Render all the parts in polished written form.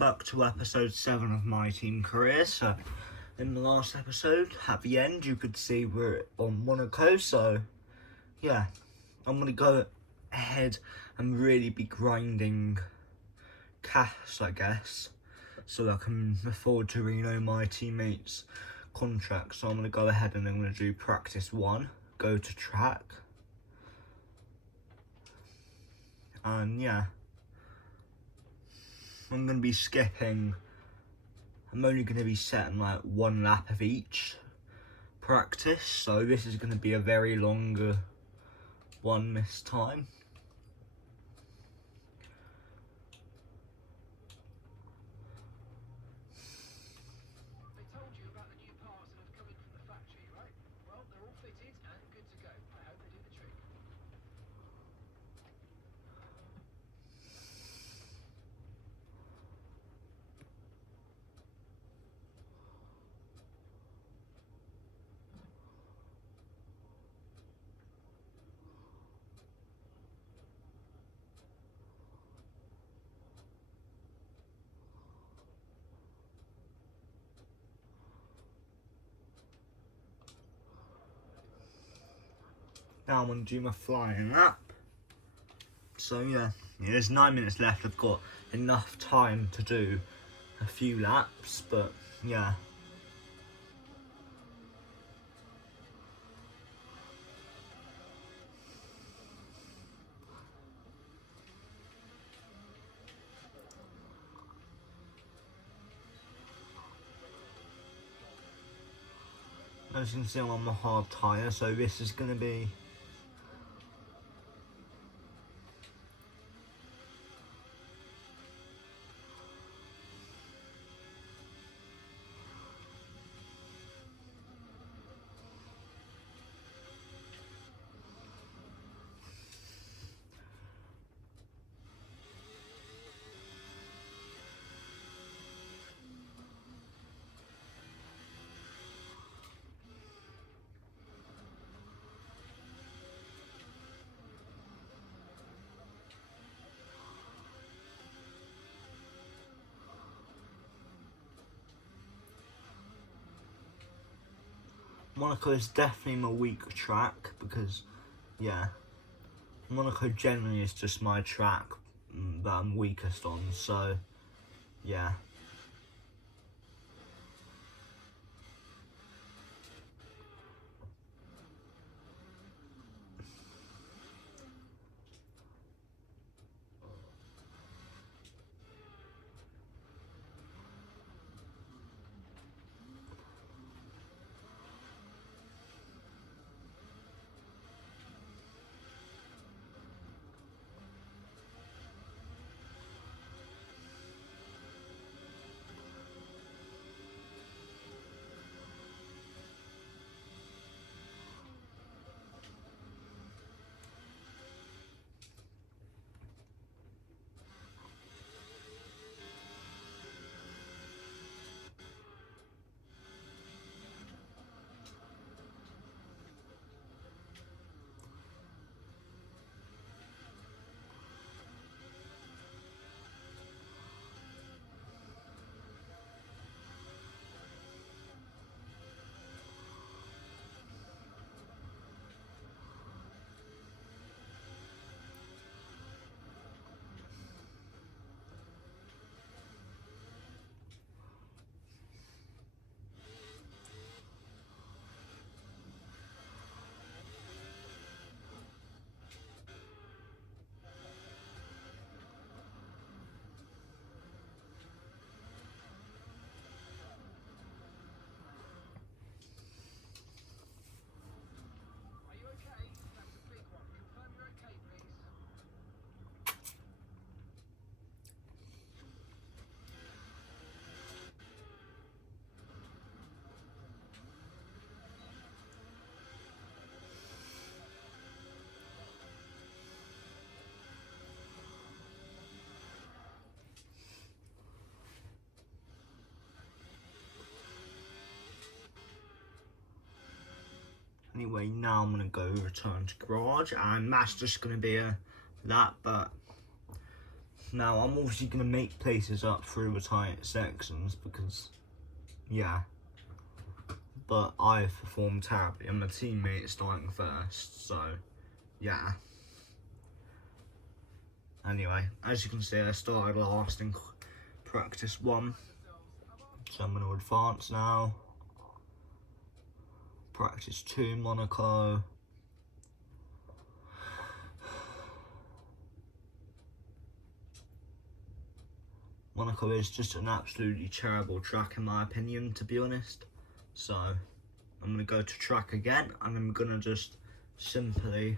back to episode 7 of my team career. So in the last episode, at the end, you could see we're on Monaco. So yeah, I'm going to go ahead and really be grinding cash, I guess, so I can afford to renew my teammates' contract. So I'm going to go ahead and I'm going to do practice 1, go to track, and yeah, I'm going to be skipping. I'm only going to be setting like 1 lap of each practice, so this is going to be a very longer one this time. They told you about the new parts that have come in from the factory, right? Well, they're all fitted and good to go. I hope they do the trick. Now I'm going to do my flying lap. So yeah, there's 9 minutes left. I've got enough time to do a few laps, but yeah. As you can see, I'm on the hard tyre, so this is going to be Monaco is definitely my weak track because, yeah, Monaco generally is just my track that I'm weakest on, so, yeah. Are you okay? That's a big one. Confirm you're okay, please. Anyway, now I'm going to go return to garage, and that's just going to be that, but Now, I'm obviously going to make places up through the tight sections because, yeah. But I've performed terribly and my teammate's starting first, so, yeah. Anyway, as you can see, I started last in practice 1. So I'm going to advance now. Practice 2, Monaco. Monaco is just an absolutely terrible track in my opinion, to be honest. So I'm going to go to track again and I'm going to just simply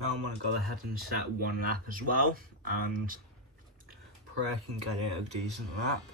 now I'm going to go ahead and set 1 lap as well and pray I can get it a decent lap.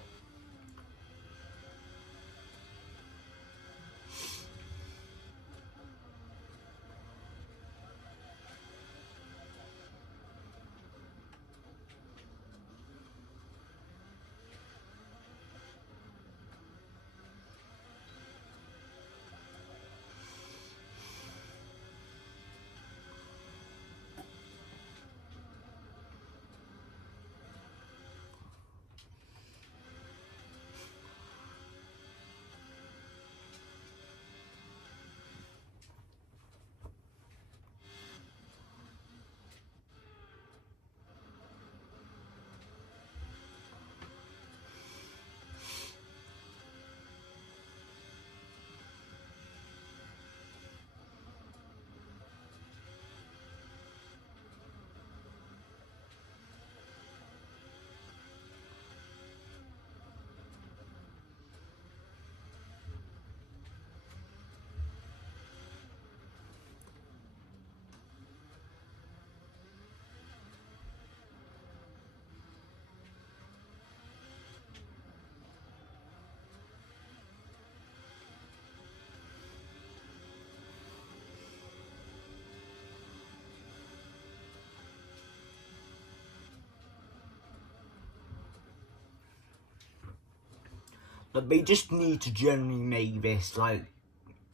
But they just need to generally make this like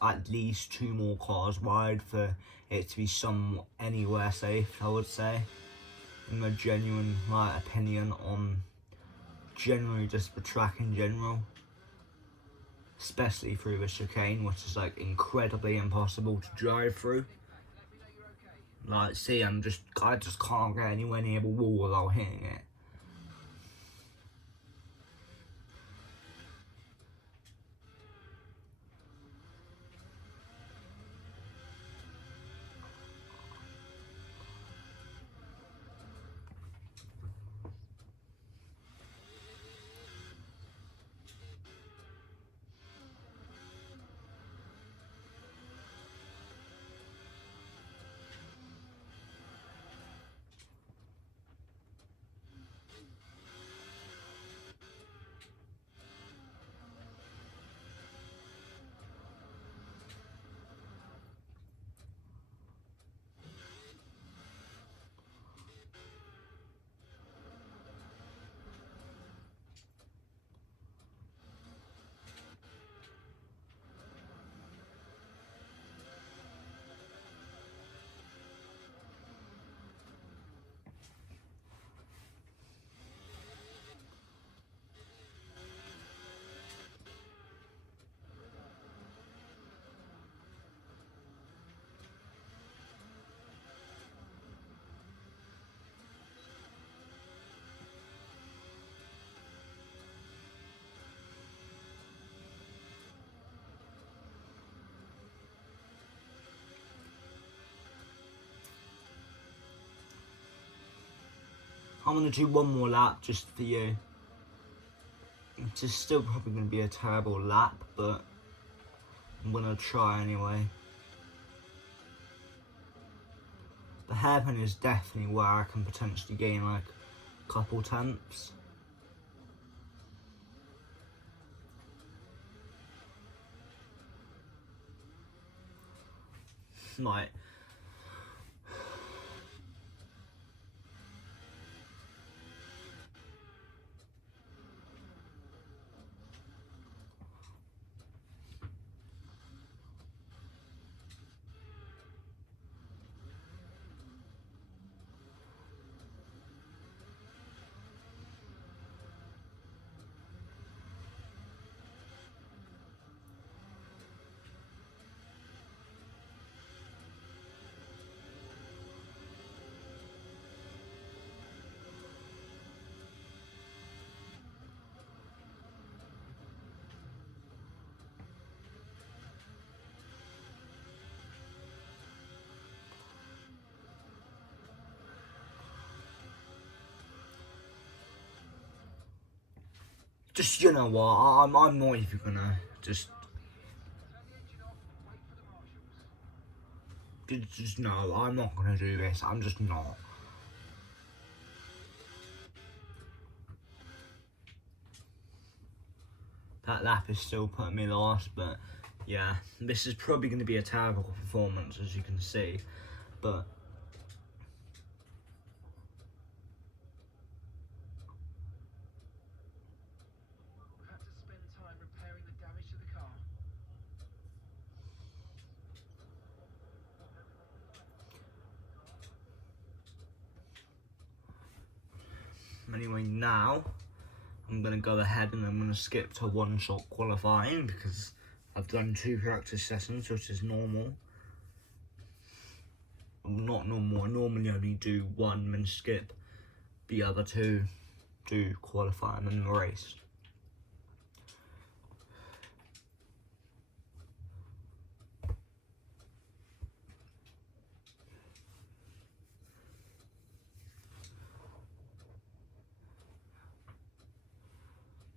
at least 2 more cars wide for it to be anywhere safe, I would say. In my genuine opinion on generally just the track in general. Especially through the chicane, which is like incredibly impossible to drive through. Like, see, I just can't get anywhere near the wall without hitting it. I'm going to do one more lap just for you. It's still probably going to be a terrible lap, but I'm going to try anyway. The hairpin is definitely where I can potentially gain like a couple tenths. Right. Just, you know what, I'm not even gonna just no, I'm not gonna do this. I'm just not. That lap is still putting me last, but yeah, this is probably going to be a terrible performance, as you can see. But We've had to spend time repairing the damage to the car. anyway, now I'm going to go ahead and I'm going to skip to one-shot qualifying because I've done 2 practice sessions, which is normal. Not normal, I normally only do 1 and skip the other 2 to qualify and then the race.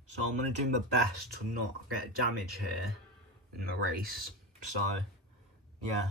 So I'm going to do my best to not get damage here in the race. So, yeah.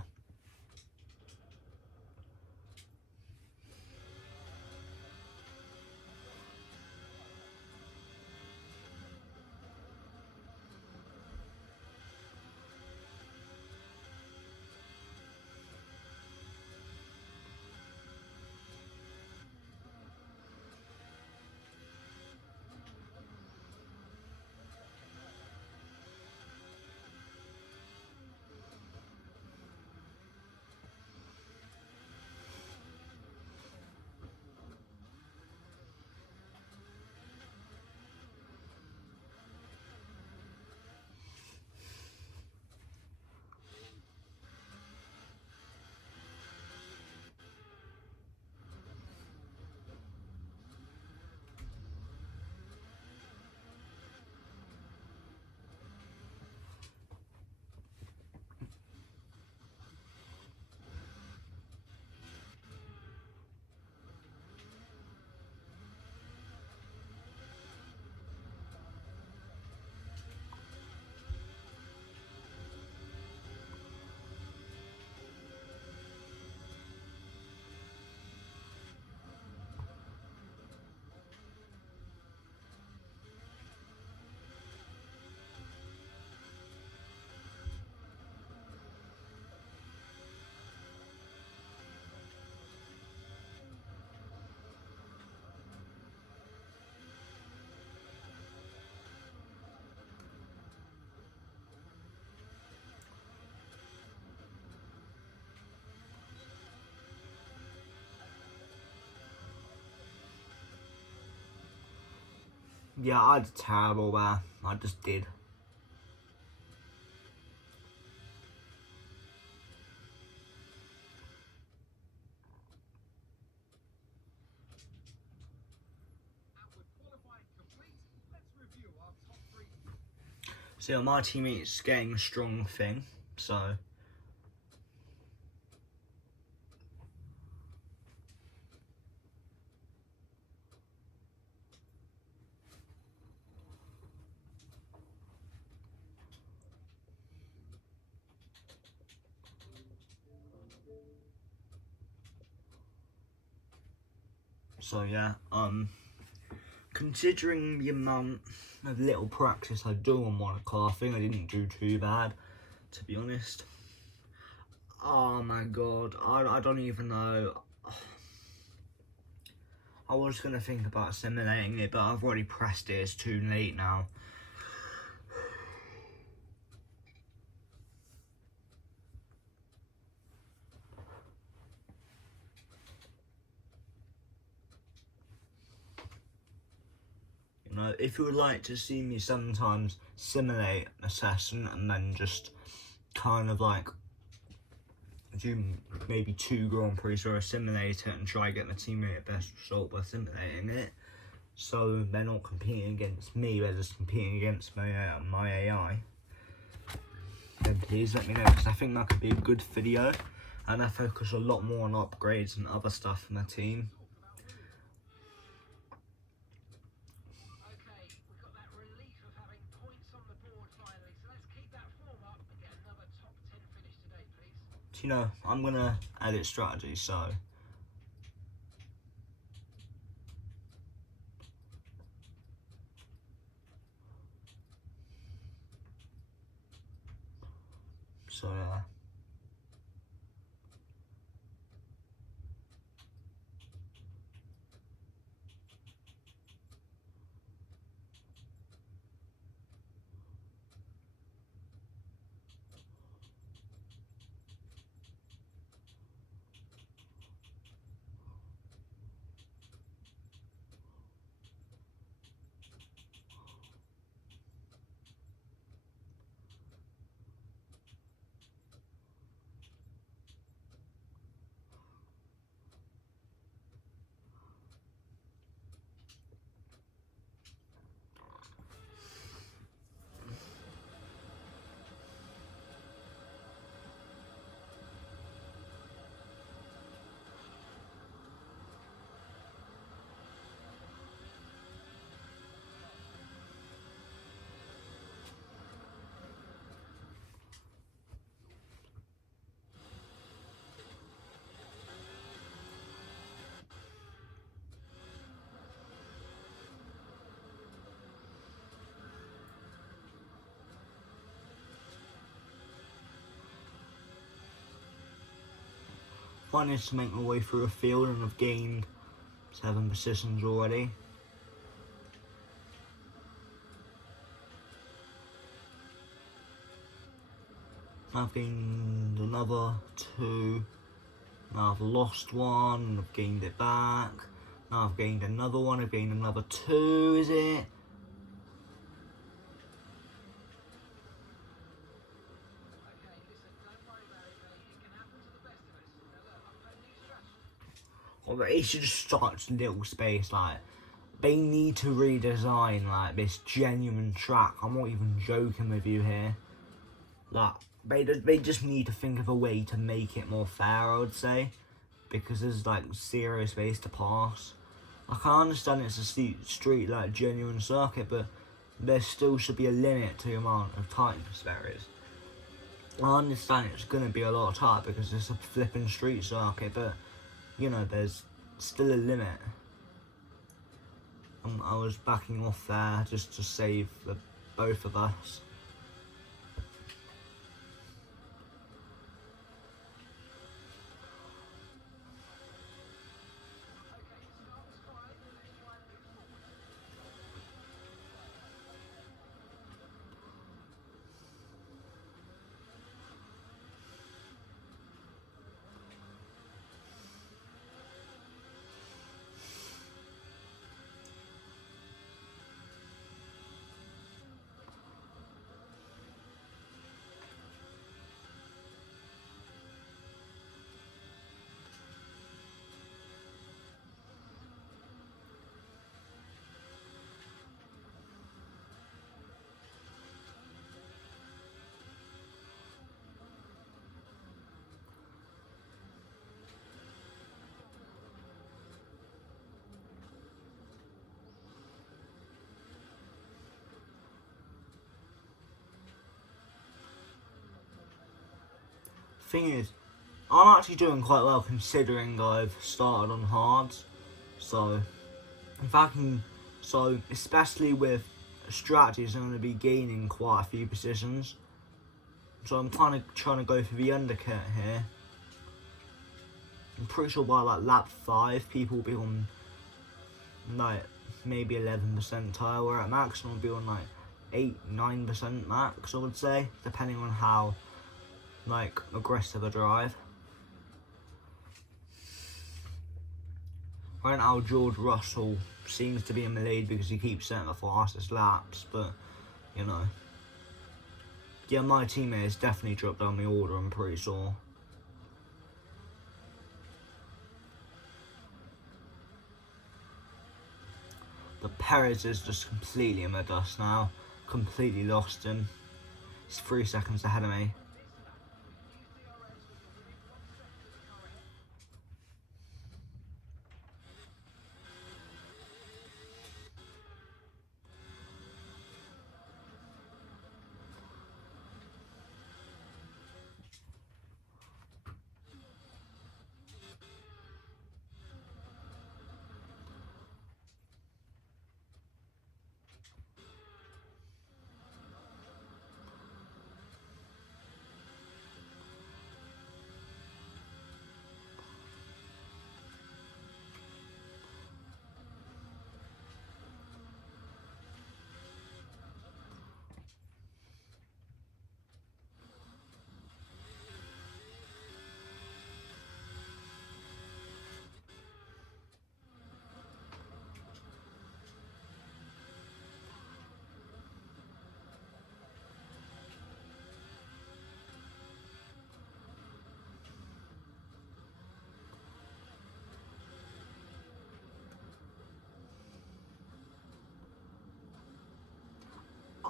Yeah, I did terrible there. I just did. Outward qualifying complete. Let's review our top 3. So my teammate's getting a strong thing, so So yeah, considering the amount of little practice I do on Monaco, I think I didn't do too bad, to be honest. Oh my god, I don't even know. I was going to think about simulating it, but I've already pressed it, it's too late now. You know, if you would like to see me sometimes simulate a session and then just kind of like do maybe 2 Grand Prix or simulate it and try to get my teammate the best result by simulating it, so they're not competing against me, they're just competing against my AI, then please let me know, because I think that could be a good video, and I focus a lot more on upgrades and other stuff in my team. Okay, we've got that relief of having points on the board finally, so let's keep that form up and get another top 10 finish today, please. You know, I'm gonna edit strategy, so yeah. Managed to make my way through a field and I've gained 7 positions already. I've gained another 2. Now I've lost 1 and I've gained it back. Now I've gained another 1, I've gained another 2, is it? Well, but it's just such little space, like, they need to redesign, like, this genuine track. I'm not even joking with you here. Like, they just need to think of a way to make it more fair, I would say. Because there's, like, serious space to pass. Like, I understand it's a street, like, genuine circuit, but there still should be a limit to the amount of tightness there is. I understand it's going to be a lot of tight because it's a flipping street circuit, but you know, there's still a limit. I was backing off there just to save the both of us. Thing is, I'm actually doing quite well considering I've started on hards. So if I can, so especially with strategies, I'm going to be gaining quite a few positions. So I'm kind of trying to go for the undercut here. I'm pretty sure by like lap 5, people will be on like maybe 11% tire, where at max will be on like 8-9% max, I would say, depending on how like aggressive I drive. Right now George Russell seems to be in the lead because he keeps setting the fastest laps, but you know, yeah, my teammates definitely dropped down the order, I'm pretty sure. But Perez is just completely in the dust now. Completely lost him. He's 3 seconds ahead of me.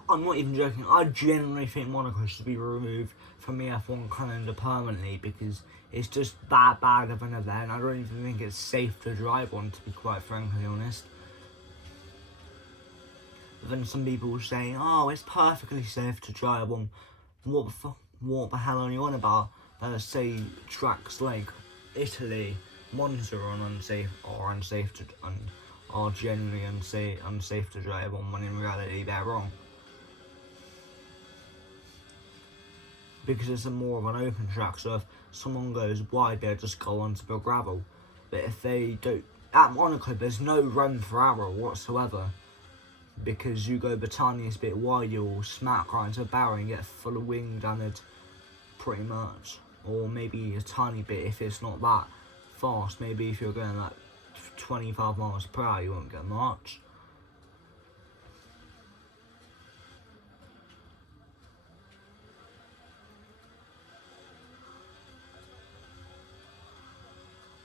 I'm not even joking, I genuinely think Monaco should be removed from the F1 calendar permanently because it's just that bad of an event. I don't even think it's safe to drive on, to be quite frankly honest. But then some people were saying, oh, it's perfectly safe to drive on. What the hell are you on about? Say tracks like Italy, Monza are genuinely unsafe to drive on, when in reality they're wrong. Because it's more of an open track, so if someone goes wide, they'll just go onto the gravel. But if they don't, at Monaco, there's no room for error whatsoever. Because you go the tiniest bit wide, you'll smack right into the barrier and get full of wing damage, pretty much. Or maybe a tiny bit if it's not that fast. Maybe if you're going like 25 miles per hour, you won't get much.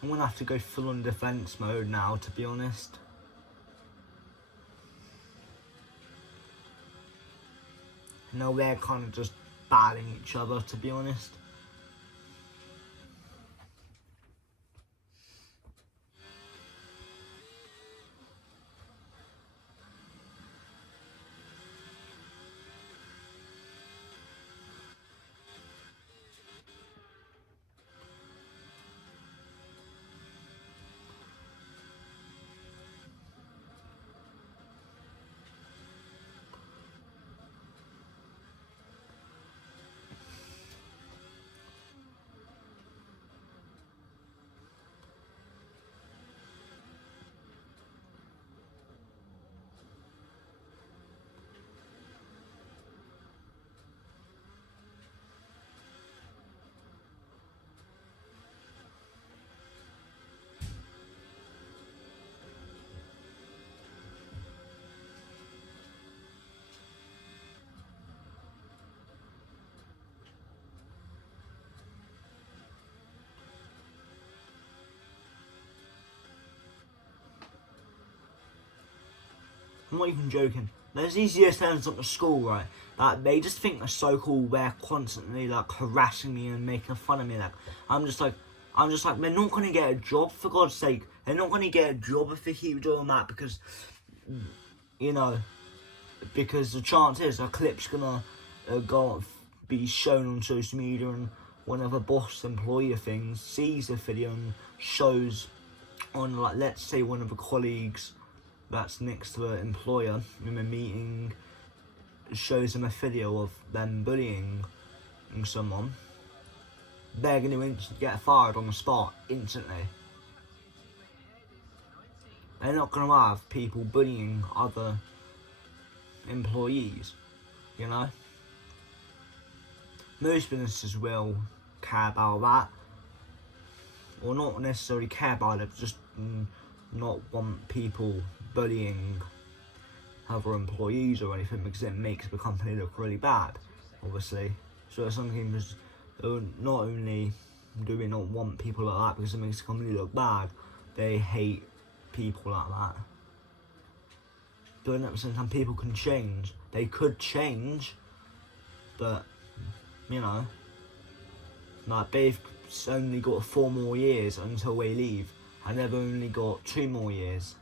I'm going to have to go full on defence mode now, to be honest. No, they're kind of just battling each other, to be honest. I'm not even joking. There's these year sevens at the school, right, that they just think they're so cool. They're constantly like harassing me and making fun of me. Like I'm just like, they're not gonna get a job, for God's sake. They're not gonna get a job if they keep doing that, because, you know, because the chance is a clip's gonna be shown on social media, and one of the boss employer things sees the video and shows on, like, let's say one of the colleagues that's next to the employer in a meeting shows them a video of them bullying someone, they're going to instantly get fired on the spot, instantly. They're not going to have people bullying other employees, you know? Most businesses will care about that, or not necessarily care about it, just not want people bullying other employees or anything, because it makes the company look really bad, obviously. So some companies, not only do we not want people like that because it makes the company look bad, they hate people like that. But at the same time, people can change. They could change, but, you know, like, they've only got 4 more years until they leave, and they've only got 2 more years.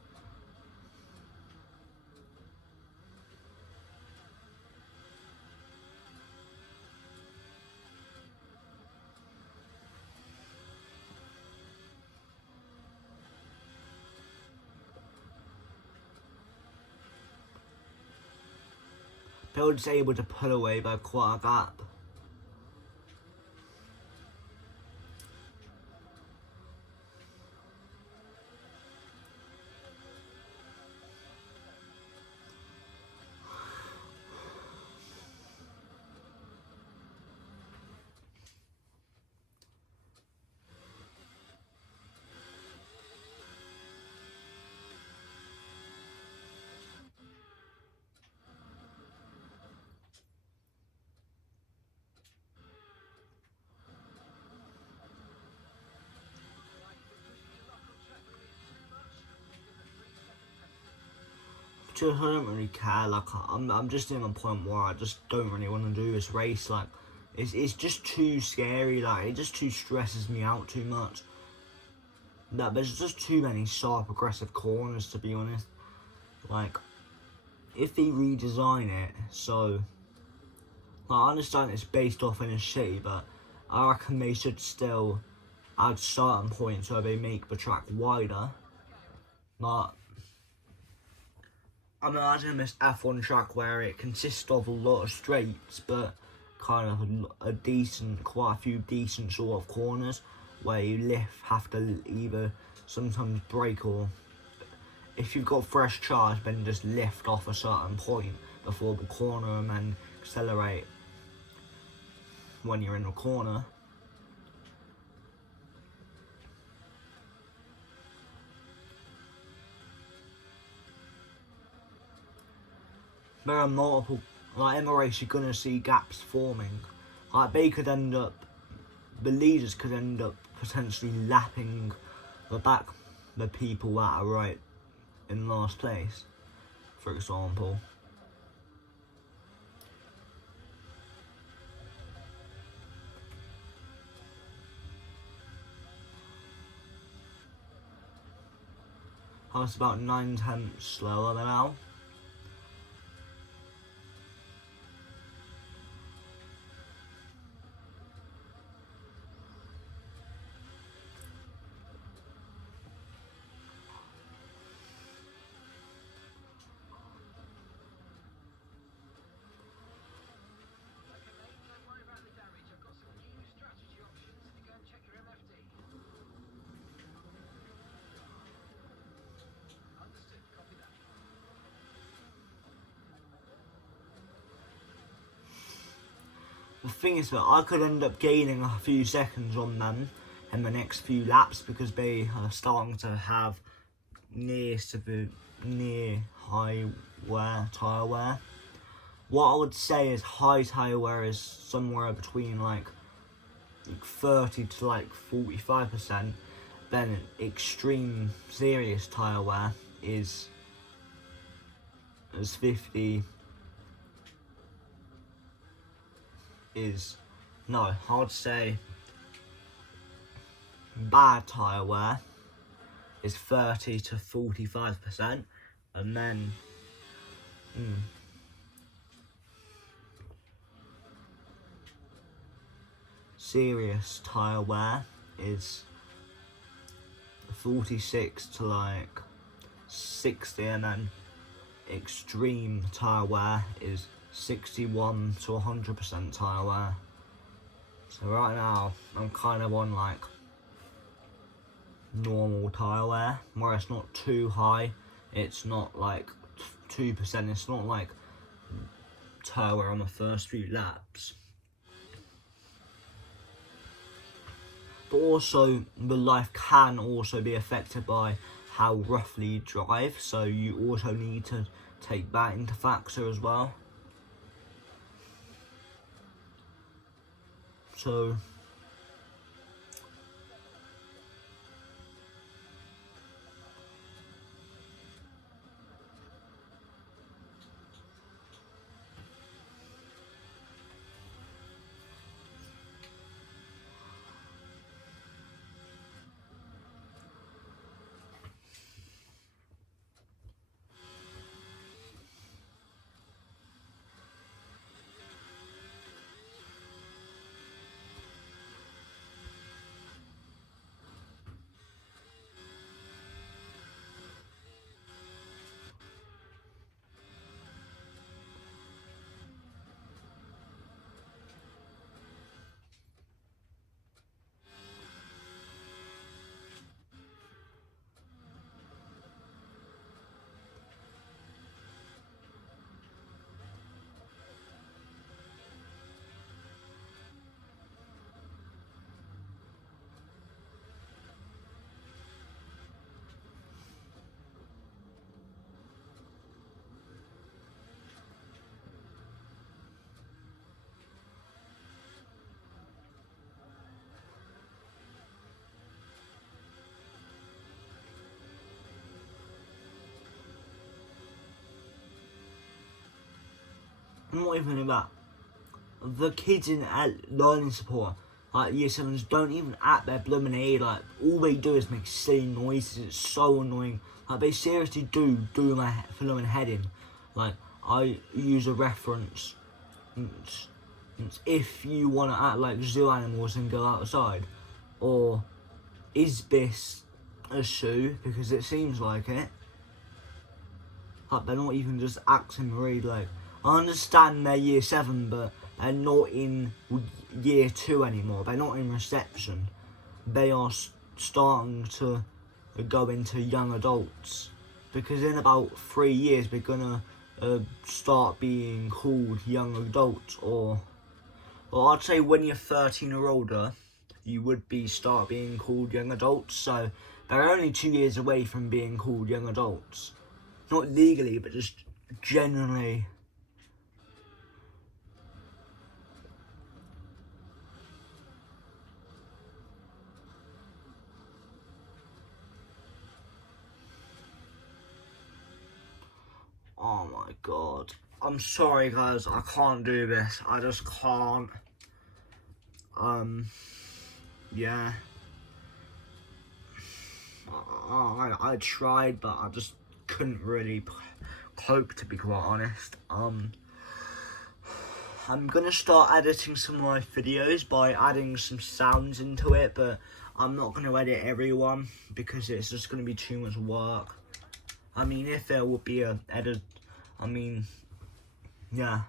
They were just able to pull away by quite a gap. Just, I don't really care. Like, I'm just in a point where I just don't really want to do this race. Like, it's just too scary. Like, it just too stresses me out too much. That there's just too many sharp, aggressive corners, to be honest. Like, if they redesign it, so, like, I understand it's based off in a city, but I reckon they should still add certain points where they make the track wider. Like, I'm imagining this F1 track where it consists of a lot of straights, but kind of quite a few decent sort of corners where you have to either sometimes brake, or if you've got fresh charge, then just lift off a certain point before the corner and then accelerate when you're in the corner. There are multiple, like, in the race you're gonna see gaps forming. Like, the leaders could end up potentially lapping the people that are right in last place, for example. I was about 9/10 slower than Al. The thing is that I could end up gaining a few seconds on them in the next few laps because they are starting to have near high tyre wear. What I would say is high tyre wear is somewhere between like 30 to like 45%. Then extreme serious tyre wear is 50. I'd say bad tyre wear is 30 to 45%, and then serious tyre wear is 46 to like 60, and then extreme tyre wear is 61 to 100% tyre wear. So right now I'm kind of on like normal tyre wear, where it's not too high, it's not like 2%, it's not like tyre wear on the first few laps. But also the life can also be affected by how roughly you drive, so you also need to take that into factor as well. So not even that. The kids in learning support, like year 7s, don't even act their blooming age. Like, all they do is make silly noises. It's so annoying. Like, they seriously do my blooming head in. Like, I use a reference. It's if you want to act like zoo animals and go outside, or is this a zoo? Because it seems like it. Like, they're not even just acting rude. Like, I understand they're year 7, but they're not in year 2 anymore. They're not in reception. They are starting to go into young adults, because in about 3 years we're gonna start being called young adults, or I'd say when you're 13 or older, you would start being called young adults. So they're only 2 years away from being called young adults. Not legally, but just generally. Oh my god. I'm sorry guys, I can't do this. I just can't. Yeah. I tried, but I just couldn't really cope, to be quite honest. I'm gonna start editing some of my videos by adding some sounds into it, but I'm not gonna edit everyone because it's just gonna be too much work. I mean, if there would be a edit, I mean, yeah.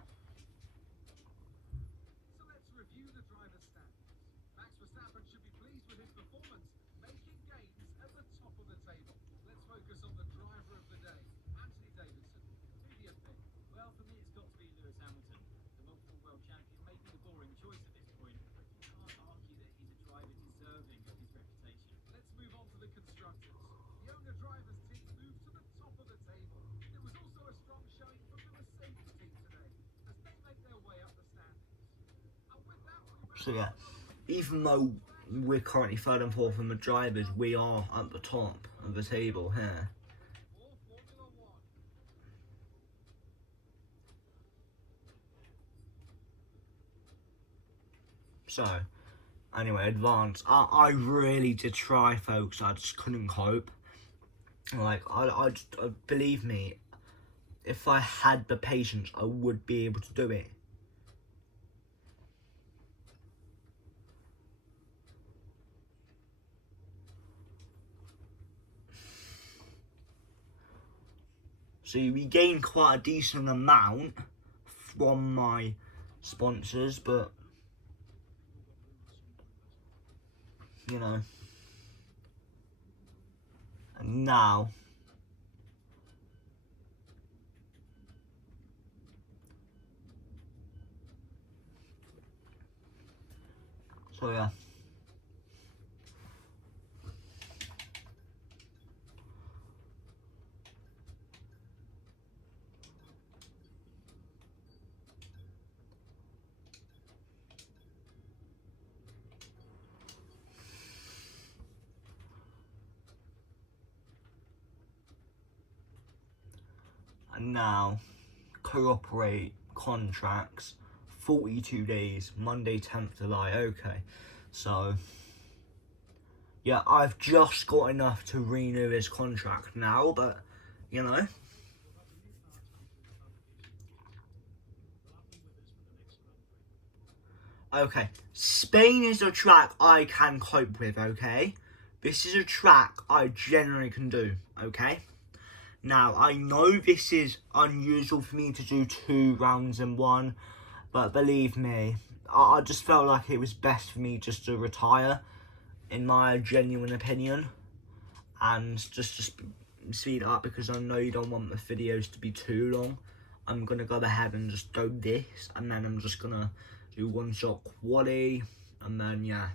So let's review the driver's standings. Max Verstappen should be pleased with his performance, making gains at the top of the table. Let's focus on the driver of the day, Anthony Davidson. Who do you pick? Well, for me, it's got to be Lewis Hamilton. The multiple world champion may be the boring choice at this point, but you can't argue that he's a driver deserving of his reputation. Let's move on to the constructors. The owner drivers team moved to the top of the table. It was also a strong showing from the Mercedes team today as they make their way up the standings. And with that, So yeah, even though we're currently 3rd and 4th in the drivers, we are at the top of the table here. for Formula One. So, anyway, advance. I really did try, folks. I just couldn't cope. Like, I believe me, if I had the patience, I would be able to do it. So we gained quite a decent amount from my sponsors, but you know, and now so yeah. And now, cooperate contracts, 42 days, Monday 10th July. Okay, so yeah, I've just got enough to renew his contract now, but you know. Okay, Spain is a track I can cope with, okay? This is a track I generally can do, okay? Now, I know this is unusual for me to do 2 rounds in one, but believe me, I just felt like it was best for me just to retire, in my genuine opinion, and just speed it up because I know you don't want the videos to be too long. I'm going to go ahead and just do this, and then I'm just going to do one shot quali, and then yeah.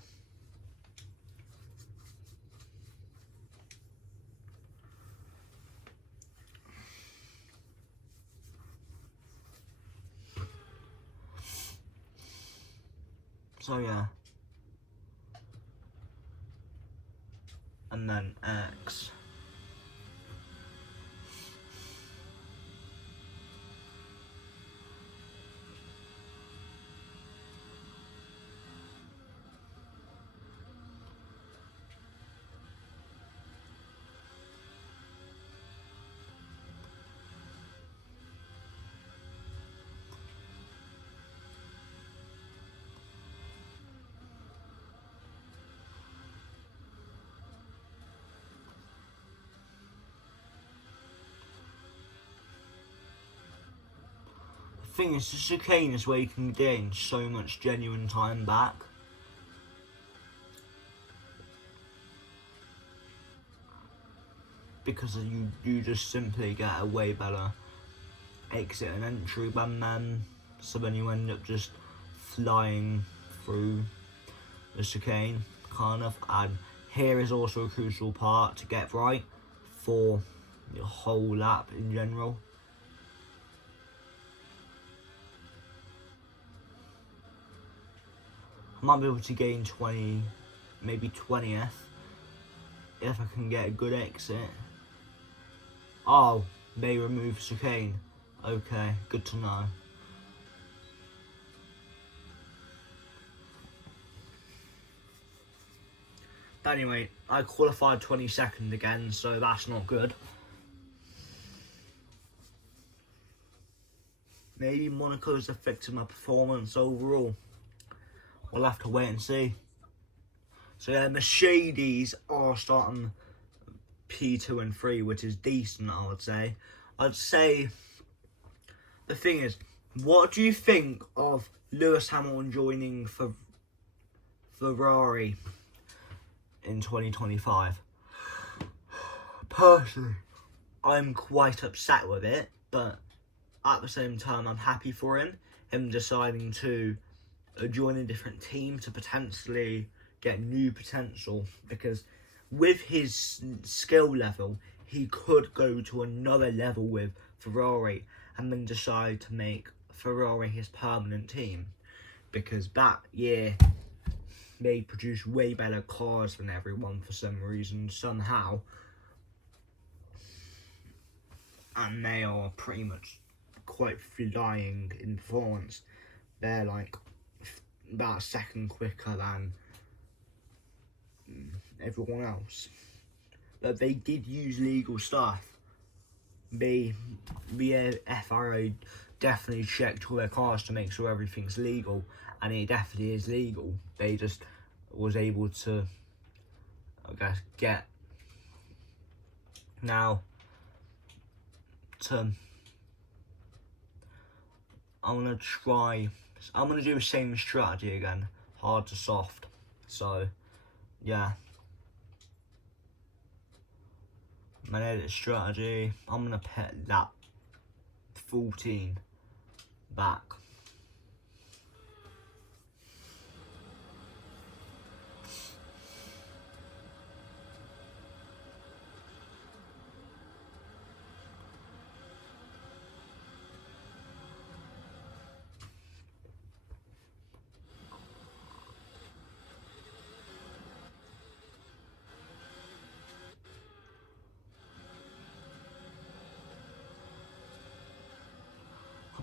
So yeah. And then X. The thing is, the chicane is where you can gain so much genuine time back. Because you just simply get a way better exit and entry than them. So then you end up just flying through the chicane, kind of. And here is also a crucial part to get right for your whole lap in general. I might be able to gain 20, maybe 20th, if I can get a good exit. Oh, they removed chicane. Okay, good to know. But anyway, I qualified 22nd again, so that's not good. Maybe Monaco's affected my performance overall. We'll have to wait and see. So yeah, Mercedes are starting P2 and 3, which is decent, I would say. I'd say, the thing is, what do you think of Lewis Hamilton joining for Ferrari in 2025? Personally, I'm quite upset with it, but at the same time, I'm happy for him deciding to join a different team to potentially get new potential, because with his skill level, he could go to another level with Ferrari and then decide to make Ferrari his permanent team, because that year they produce way better cars than everyone for some reason, somehow, and they are pretty much quite flying in performance. They're like about a second quicker than everyone else. But they did use legal stuff. The FRA definitely checked all their cars to make sure everything's legal, and it definitely is legal. They just was able to, I guess, get. Now, I'm gonna do the same strategy again, hard to soft. So yeah, my edit strategy, I'm gonna put that 14 back.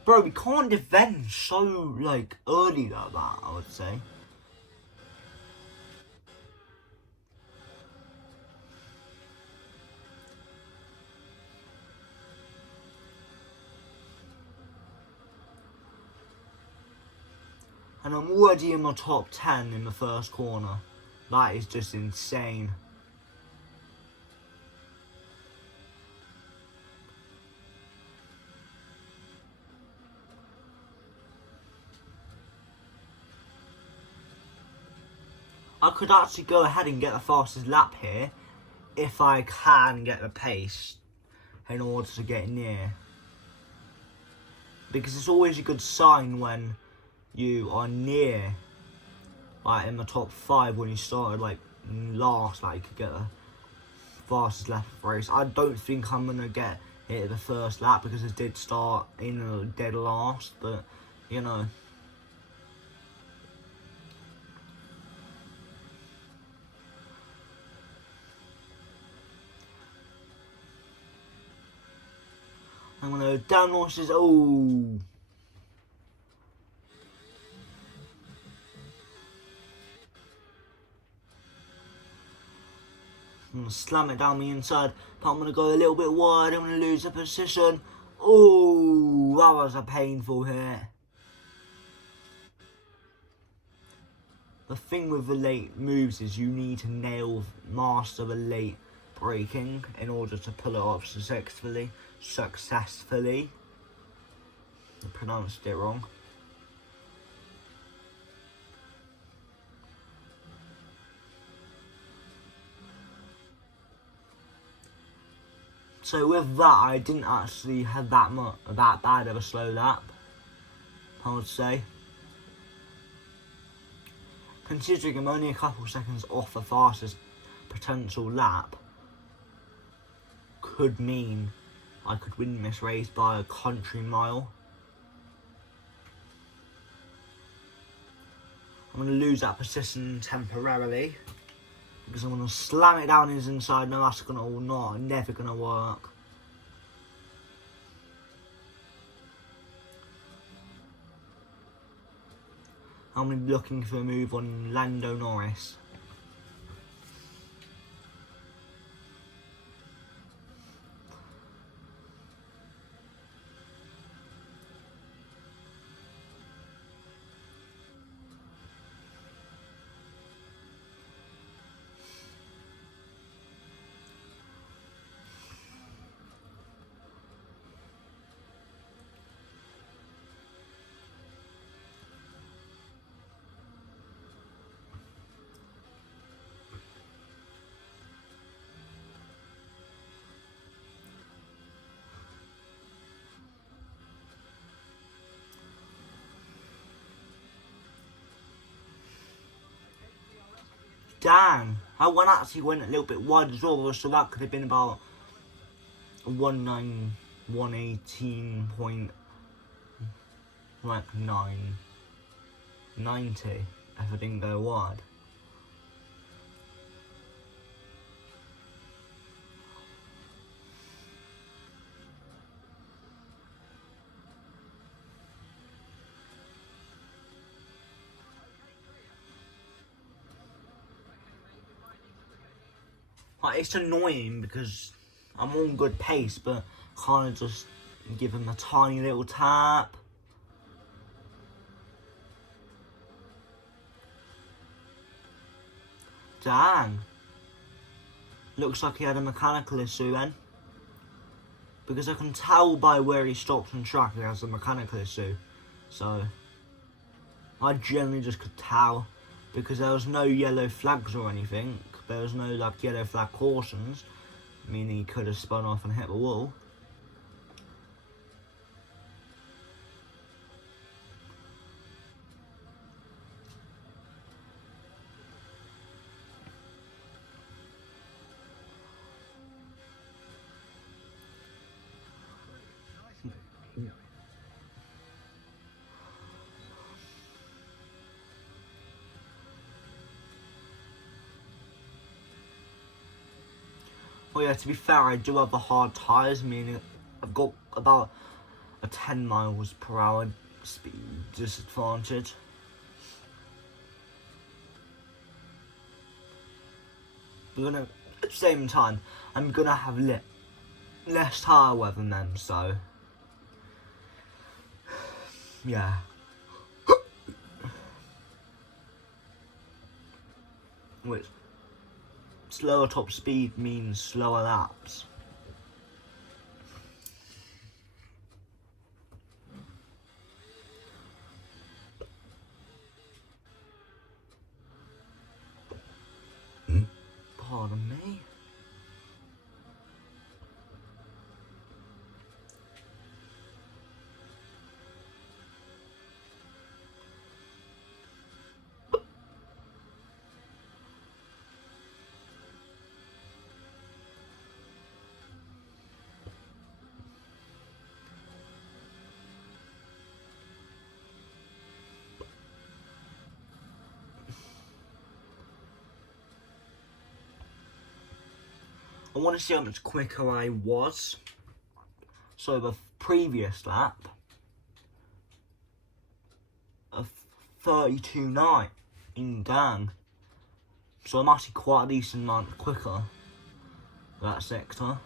Bro, we can't defend so, like, early like that, I would say. And I'm already in my top 10 in the first corner. That is just insane. I could actually go ahead and get the fastest lap here if I can get the pace in order to get near. Because it's always a good sign when you are near, like in the top 5 when you started like last, like you could get the fastest lap of the race. I don't think I'm going to get it at the first lap because it did start in the dead last, but you know. I'm going to down launches. Oh. I'm going to slam it down the inside, but I'm going to go a little bit wide. I'm going to lose the position. Oh, that was a painful hit. The thing with the late moves is you need to master the late braking in order to pull it off successfully. I pronounced it wrong. So with that, I didn't actually have that bad of a slow lap, I would say. Considering I'm only a couple seconds off the fastest potential lap, could mean I could win this race by a country mile. I'm going to lose that position temporarily because I'm going to slam it down his inside. No, that's never going to work. I'm going to be looking for a move on Lando Norris. Dang, that one actually went a little bit wide as well, so that could have been about 118.990 if I didn't go wide. Like, it's annoying because I'm on good pace, but kind of just give him a tiny little tap. Dang. Looks like he had a mechanical issue then. because I can tell by where he stops on track he has a mechanical issue. So I generally just could tell, because there was no yellow flags or anything. There was no like yellow flag cautions, meaning he could have spun off and hit the wall. Oh yeah, to be fair, I do have the hard tyres, meaning I've got about a 10 miles per hour speed disadvantage. But at the same time, I'm gonna have less tyre wear than them, so yeah. Which slower top speed means slower laps. Pardon me. I want to see how much quicker I was. So the previous lap, a 32.9 in gang. So I'm actually quite a decent amount quicker that sector.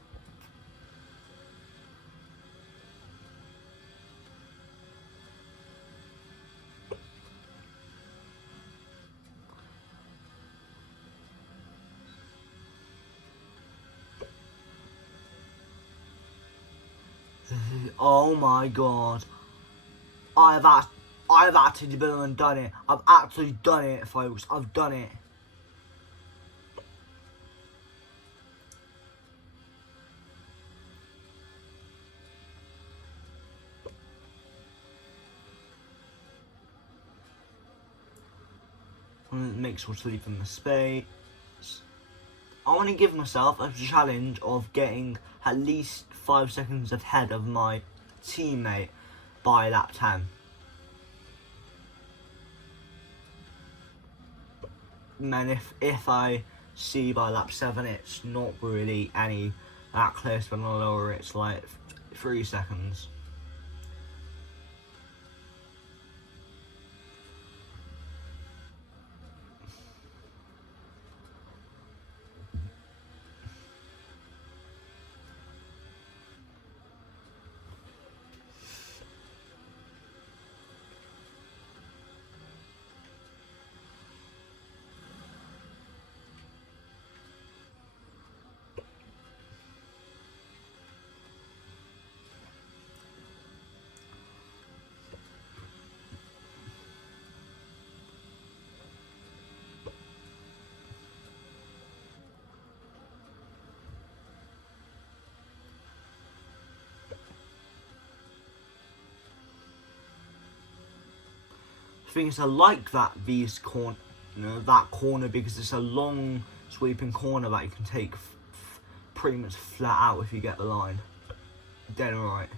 Oh my god. I've actually been and done it. I've actually done it, folks. I've done it. Make sure to leave them the space. I want to give myself a challenge of getting at least 5 seconds ahead of my teammate by lap 10. And then if I see by lap 7 it's not really any that close, but on lower it's like 3 seconds. Thing is, I like that that corner, because it's a long sweeping corner that you can take pretty much flat out if you get the line. Dead right.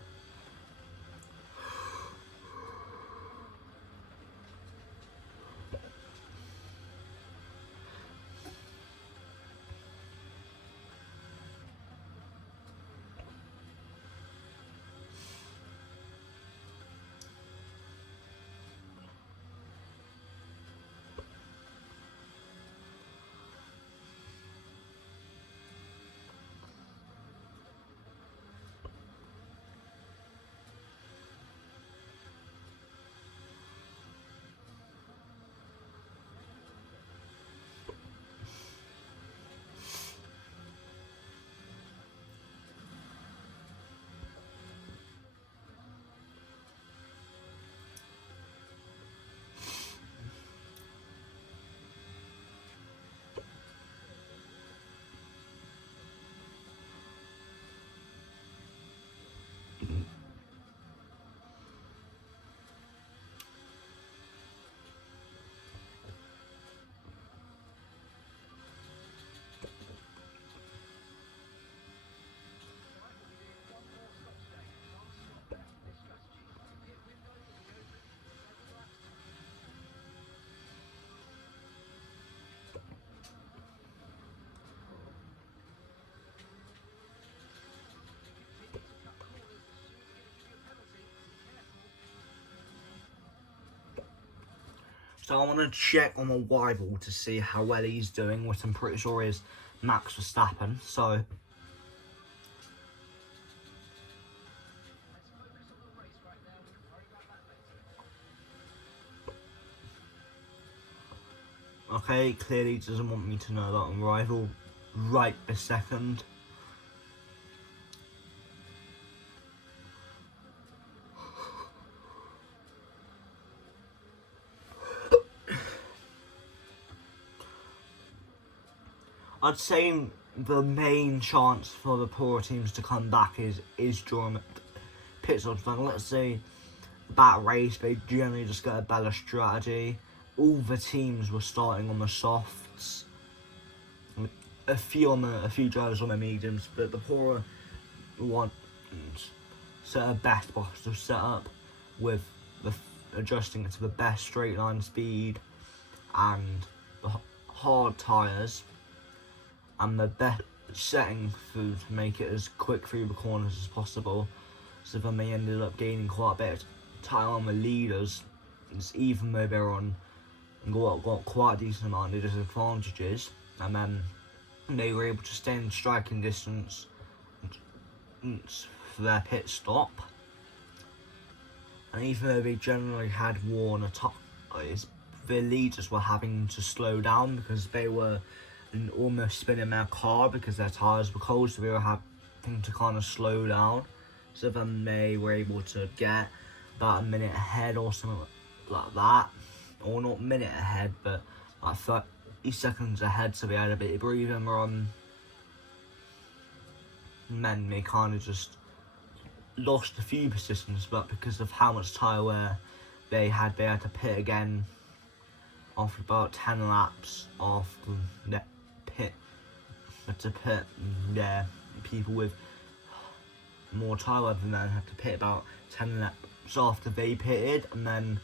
So I want to check on my rival to see how well he's doing, which I'm pretty sure is Max Verstappen. So okay, clearly he doesn't want me to know that I'm rival right this second. I'd say the main chance for the poorer teams to come back is during pit stops. Then let's say that race, they generally just get a better strategy. All the teams were starting on the softs. A few drivers on the mediums, but the poorer ones set a best possible setup with adjusting it to the best straight line speed and the hard tyres and the best setting to make it as quick through the corners as possible. So then they ended up gaining quite a bit of time on the leaders, even though they're on got quite a decent amount of disadvantages, and then they were able to stay in striking distance for their pit stop. And even though they generally had worn a tyres, the leaders were having to slow down because they were almost spinning their car because their tyres were cold, so they were having to kind of slow down. So then they were able to get about a minute ahead or something like that. Or not minute ahead, but like 30 seconds ahead, so they had a bit of breathing room. And then they kind of just lost a few positions, but because of how much tyre wear they had to pit again after about 10 laps after the pit. To pit, yeah, people with more tyre wear than them had to pit about 10 laps after they pitted, and then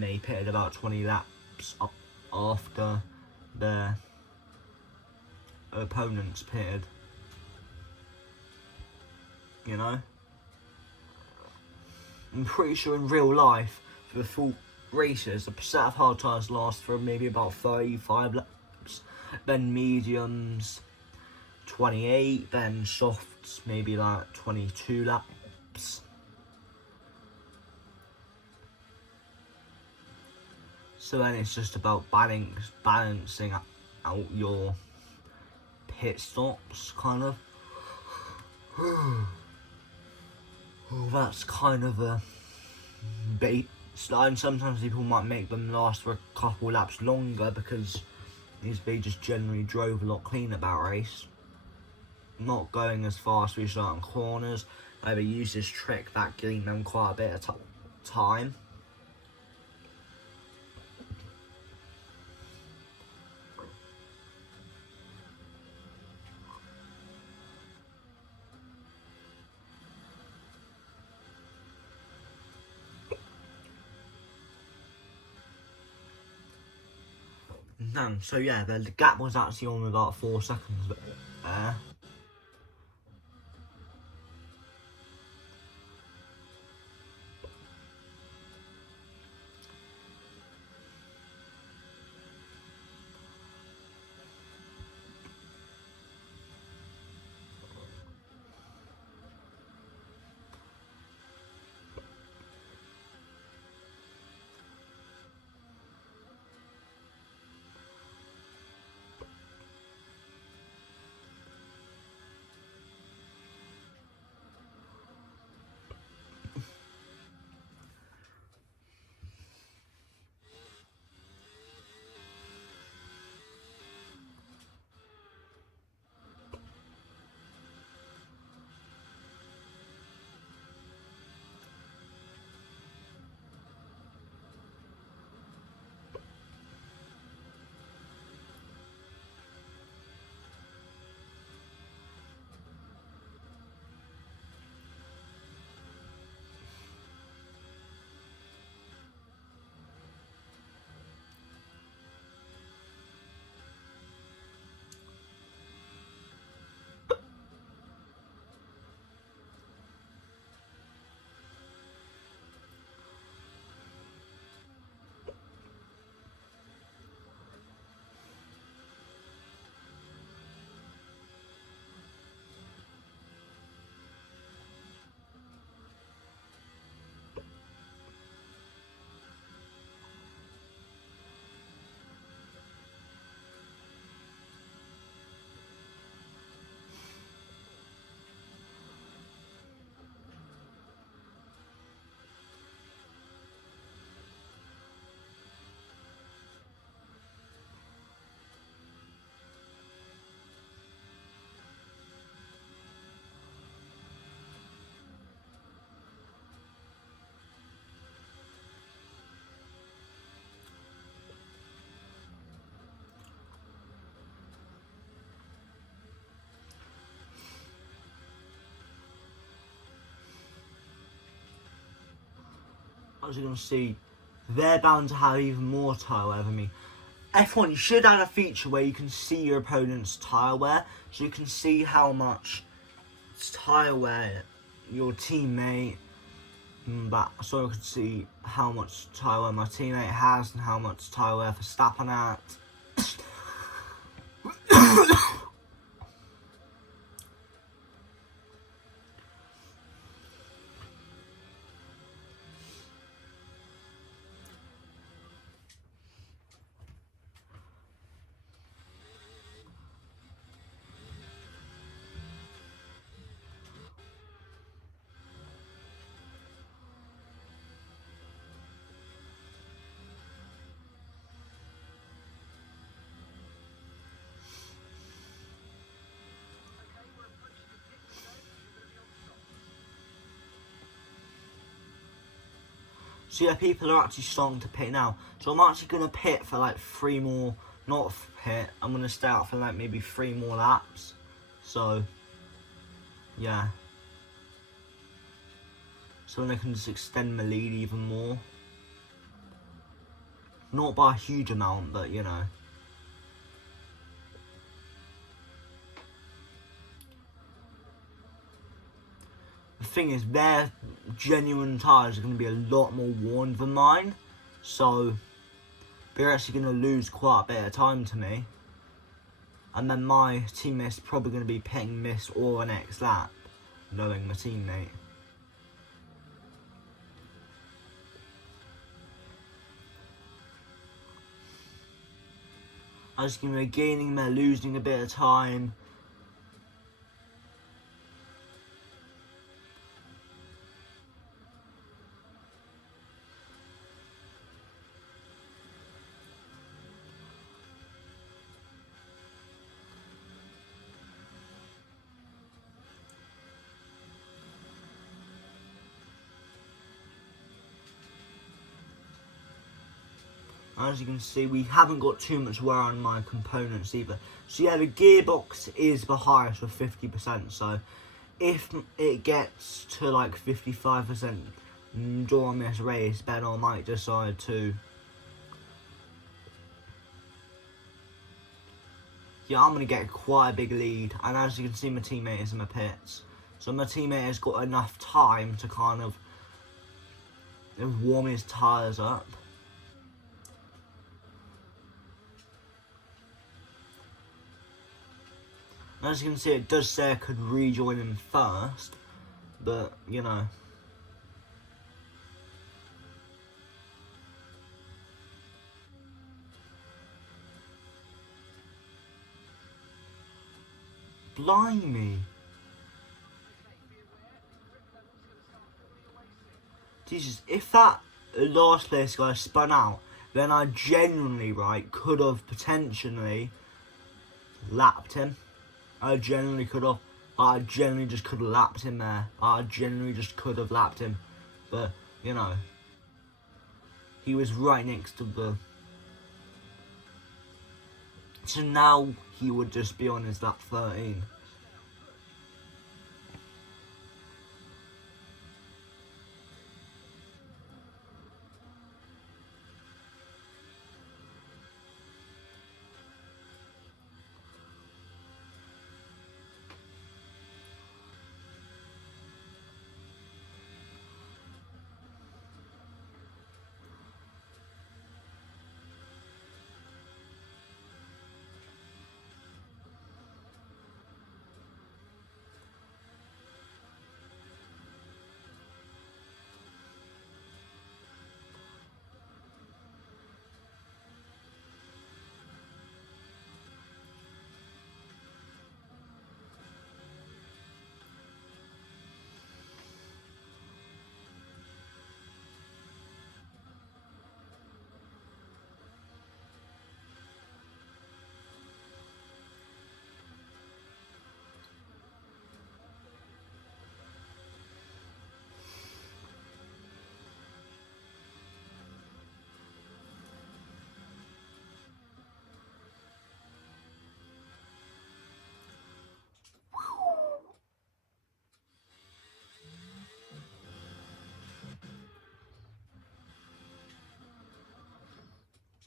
they pitted about 20 laps after their opponents pitted. You know? I'm pretty sure in real life, for the full races, the set of hard tyres last for maybe about 35 laps, then mediums 28, then softs maybe like 22 laps. So then it's just about balancing out your pit stops, kind of. Well, that's kind of a baseline. Sometimes people might make them last for a couple laps longer because they just generally drove a lot cleaner that race. Not going as fast through certain corners. They use this trick that gained them quite a bit of time. No, so yeah, the gap was actually on about 4 seconds there. as you can see, they're bound to have even more tyre wear than me. F1, you should add a feature where you can see your opponent's tyre wear, so you can see how much tyre wear your teammate, so I can see how much tyre wear my teammate has and how much tyre wear Verstappen at. So yeah, people are actually starting to pit now. So I'm actually going to pit for like 3 more, not pit, I'm going to stay out for like maybe 3 more laps. So, yeah. So then I can just extend my lead even more. Not by a huge amount, but you know. The thing is, their genuine tyres are going to be a lot more worn than mine. So, they're actually going to lose quite a bit of time to me. And then my teammate's probably going to be pitting this or an next lap, knowing my teammate. I was going to be gaining them, losing a bit of time. As you can see, we haven't got too much wear on my components either. So yeah, the gearbox is the highest with 50%. So if it gets to like 55% during this race, then I might decide to... Yeah, I'm going to get quite a big lead. And as you can see, my teammate is in my pits. So my teammate has got enough time to kind of warm his tyres up. As you can see, it does say I could rejoin him first, but, you know. Blimey. Jesus, if that last place guy spun out, then I genuinely, right, could have potentially lapped him. I genuinely could have. I genuinely just could have lapped him there. I genuinely just could have lapped him. But, you know, he was right next to the... So now he would just be on his lap 13.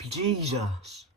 Jesus.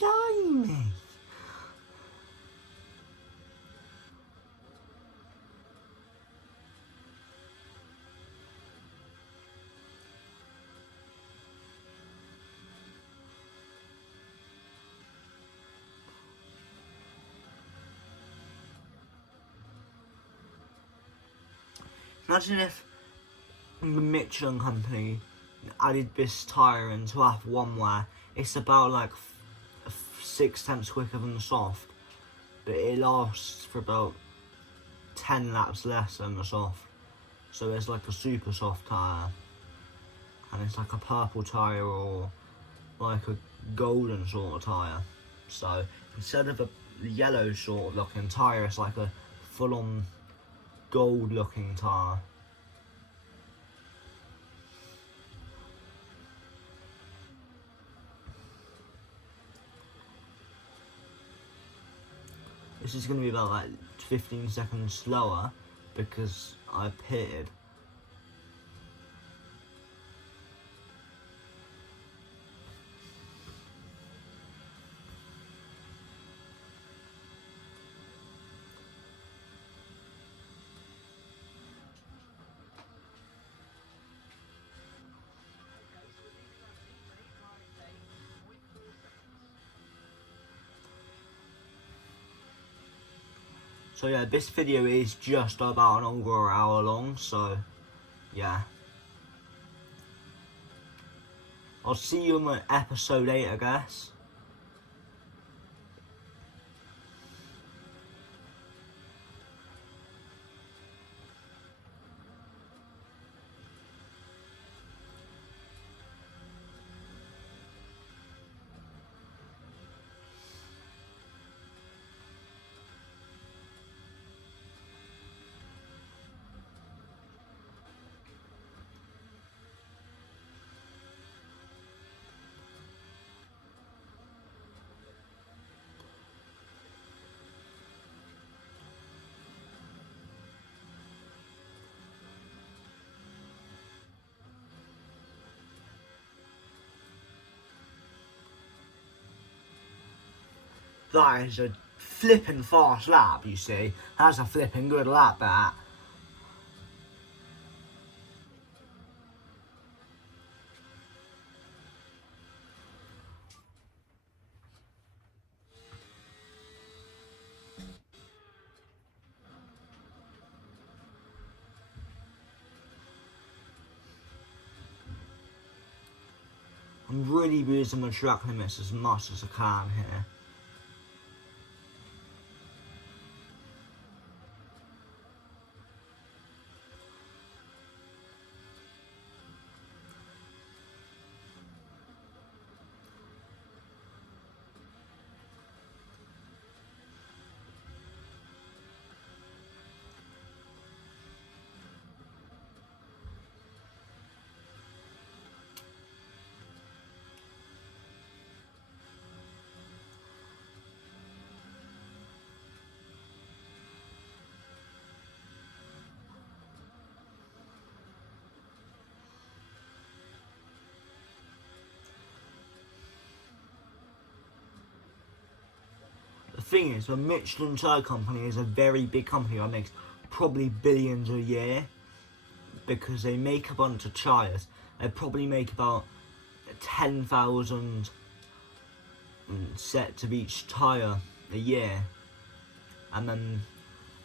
Blimey. Imagine if the Michelin company added this tyre into F1 where it's about like 6 tenths quicker than the soft, but it lasts for about 10 laps less than the soft. So it's like a super soft tyre, and it's like a purple tyre or like a golden sort of tyre. So instead of a yellow sort of looking tyre, it's like a full on gold looking tyre. This is going to be about like 15 seconds slower because I pitted. So yeah, this video is just about an over an hour long, so yeah. I'll see you in episode 8, I guess. That is a flippin' fast lap, you see. That's a flippin' good lap, that. I'm really using the track limits as much as I can here. The thing is, the Michelin Tire Company is a very big company that makes probably billions a year because they make a bunch of tyres. They probably make about 10,000 sets of each tyre a year, and then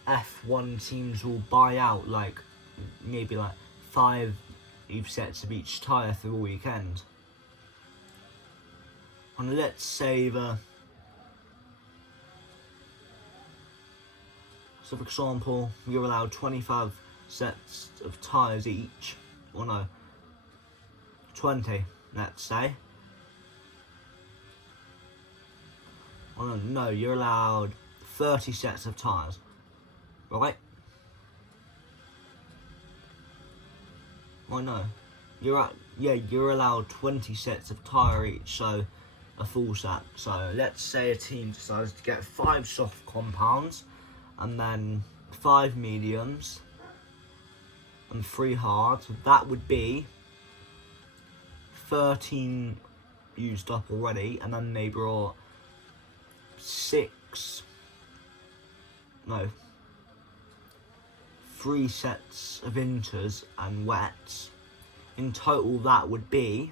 F1 teams will buy out like maybe like 5 sets of each tyre for the weekend. And let's say so for example, you're allowed 25 sets of tyres each, or no, 20, let's say. Oh no, you're allowed 30 sets of tyres, right? Oh no, you're allowed 20 sets of tyre each, so a full set. So let's say a team decides to get 5 soft compounds, and then 5 mediums, and 3 hard. So that would be 13 used up already, and then they brought 3 sets of inters and wets. In total, that would be,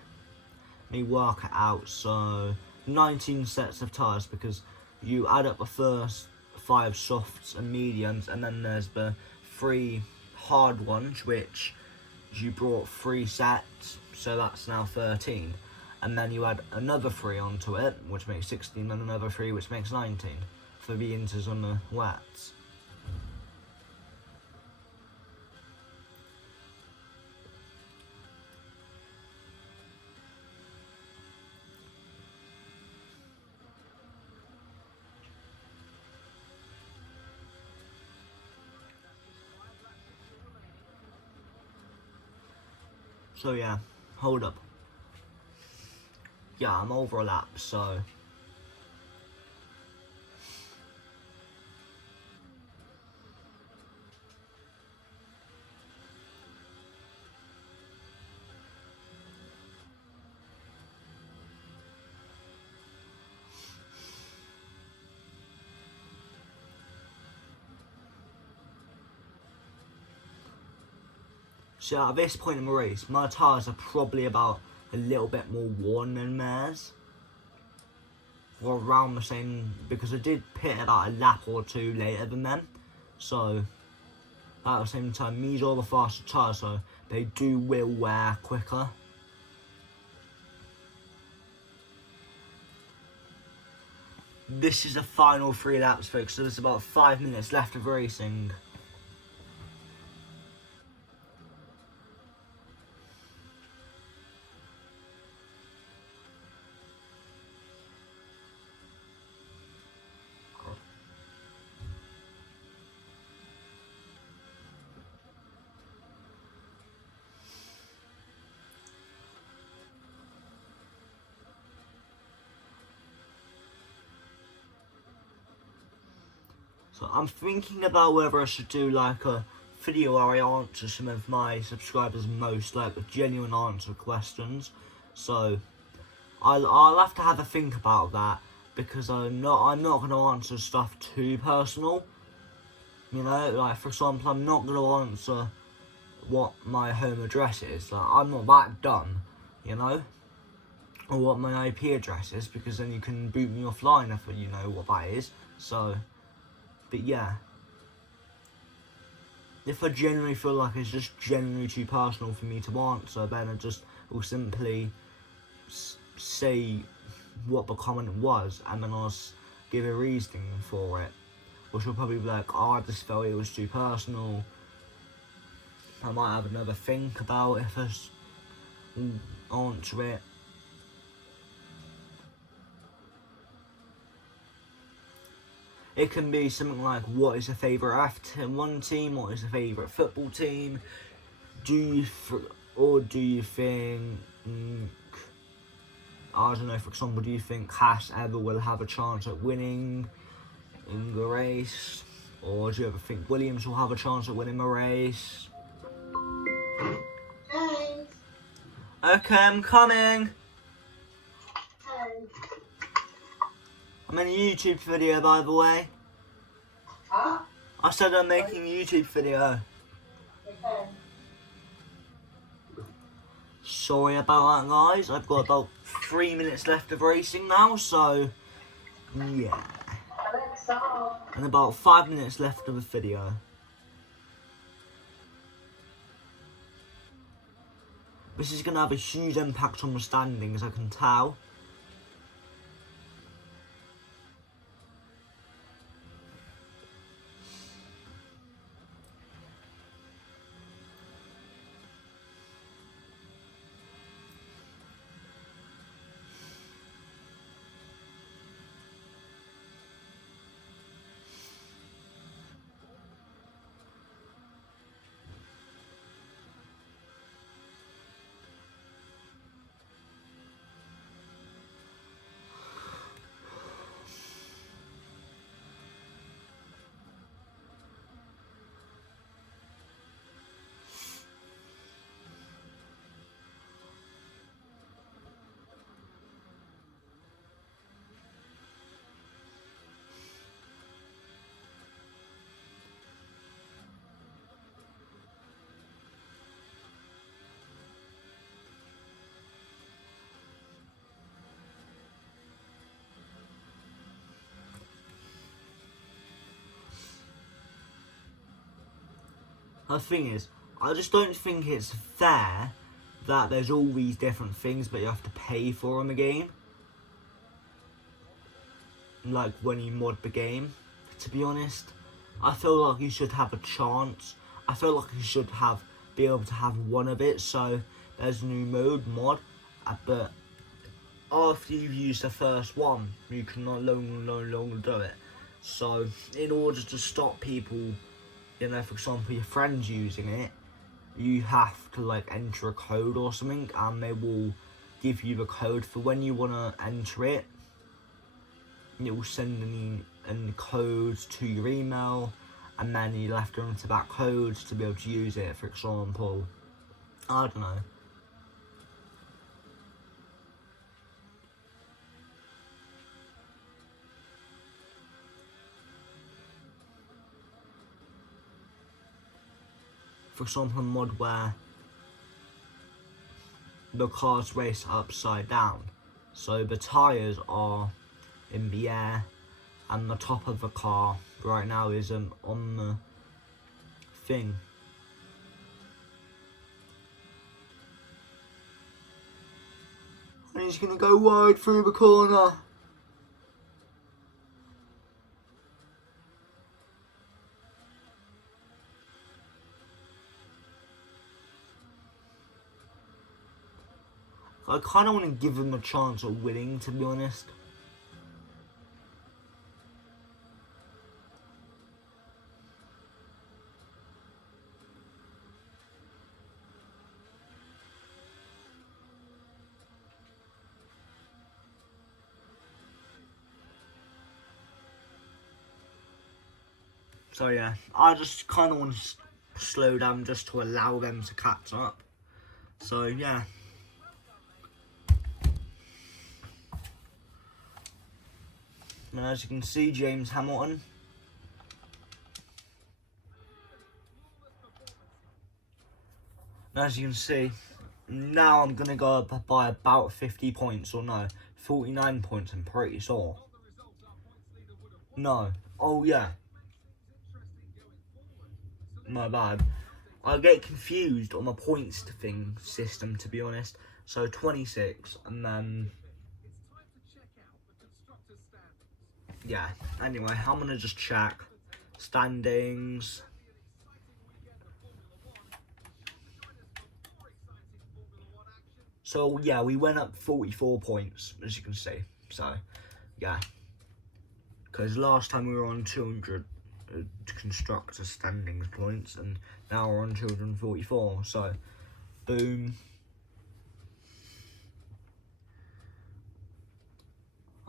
let me work it out, so 19 sets of tyres, because you add up the first 5 softs and mediums, and then there's the 3 hard ones, which you brought 3 sets, so that's now 13. And then you add another 3 onto it, which makes 16, and another 3, which makes 19, for the inters and the wets. So yeah, hold up. Yeah, I'm over a lap, so at this point in the race, my tyres are probably about a little bit more worn than theirs. Or around the same, because I did pit about a lap or 2 later than them. So, at the same time, these are the faster tyres, so they will wear quicker. This is the final 3 laps, folks, so there's about 5 minutes left of racing. So I'm thinking about whether I should do like a video where I answer some of my subscribers' most like genuine answer questions. So I'll have to have a think about that, because I'm not gonna answer stuff too personal. You know, like for example, I'm not gonna answer what my home address is. Like, I'm not that dumb, you know, or what my IP address is, because then you can boot me offline if you know what that is. So. But yeah, if I genuinely feel like it's just genuinely too personal for me to answer, then I just will simply say what the comment was, and then I'll give a reasoning for it, which will probably be like, oh, I just felt it was too personal. I might have another think about if I answer it. It can be something like, what is your favourite F1 team? What is your favourite football team? Do you think, I don't know, for example, do you think Haas ever will have a chance at winning in the race? Or do you ever think Williams will have a chance at winning the race? Hey. Okay, I'm coming. Hey. I'm in a YouTube video, by the way. Huh? I said I'm making a YouTube video. Okay. Sorry about that, guys. I've got about 3 minutes left of racing now, so yeah. Alexa. And about 5 minutes left of the video. This is going to have a huge impact on the standings, I can tell. The thing is, I just don't think it's fair that there's all these different things, but you have to pay for in the game. Like when you mod the game, to be honest, I feel like you should have a chance. I feel like you should be able to have one of it. So there's a new mod, but after you've used the first one, you can no longer do it. So in order to stop people, you know, for example, your friends using it, you have to like enter a code or something, and they will give you the code for when you want to enter it. It will send any codes to your email, and then you'll have to enter that code to be able to use it. For example, I don't know. For example, a mod where the cars race upside down, so the tyres are in the air, and the top of the car right now is on the thing. And he's gonna go wide through the corner. I kind of want to give him a chance of winning, to be honest. So yeah, I just kind of want to slow down just to allow them to catch up. So yeah. And as you can see, James Hamilton. And as you can see, now I'm going to go up by about 50 points, or no, 49 points, I'm pretty sure. No. Oh yeah. My bad. I get confused on the points thing system, to be honest. So 26, and then yeah. Anyway, I'm gonna just check standings. So yeah, we went up 44 points, as you can see. So yeah, because last time we were on 200 constructor standings points, and now we're on 244. So boom.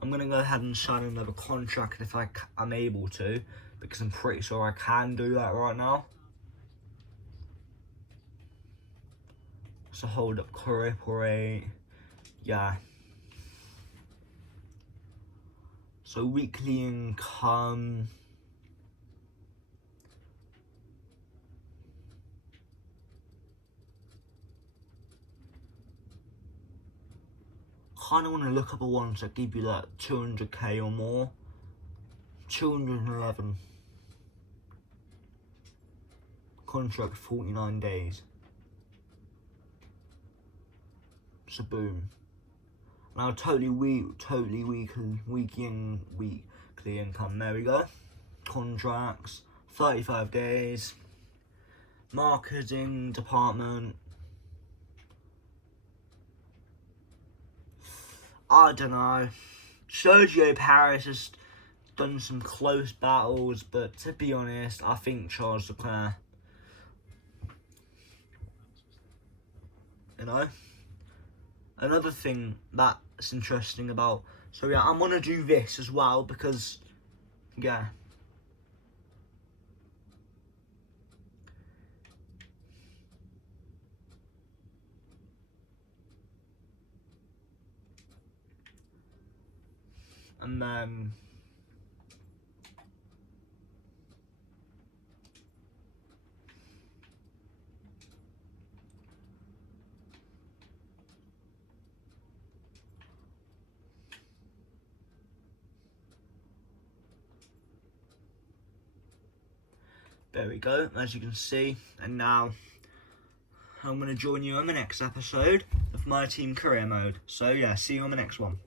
I'm going to go ahead and sign another contract if I'm able to, because I'm pretty sure I can do that right now. So hold up grip rate, yeah. So weekly income. Kind of want to look up the ones that give you that 200k or more. 211. Contract 49 days. So boom. Now weekly income. There we go. Contracts 35 days. Marketing department. I don't know. Sergio Paris has done some close battles, but to be honest, I think Charles Leclerc. You know? Another thing that's interesting about... So yeah, I'm going to do this as well, because... Yeah. And then... There we go, as you can see. And now I'm going to join you on the next episode of my team career mode. So yeah, see you on the next one.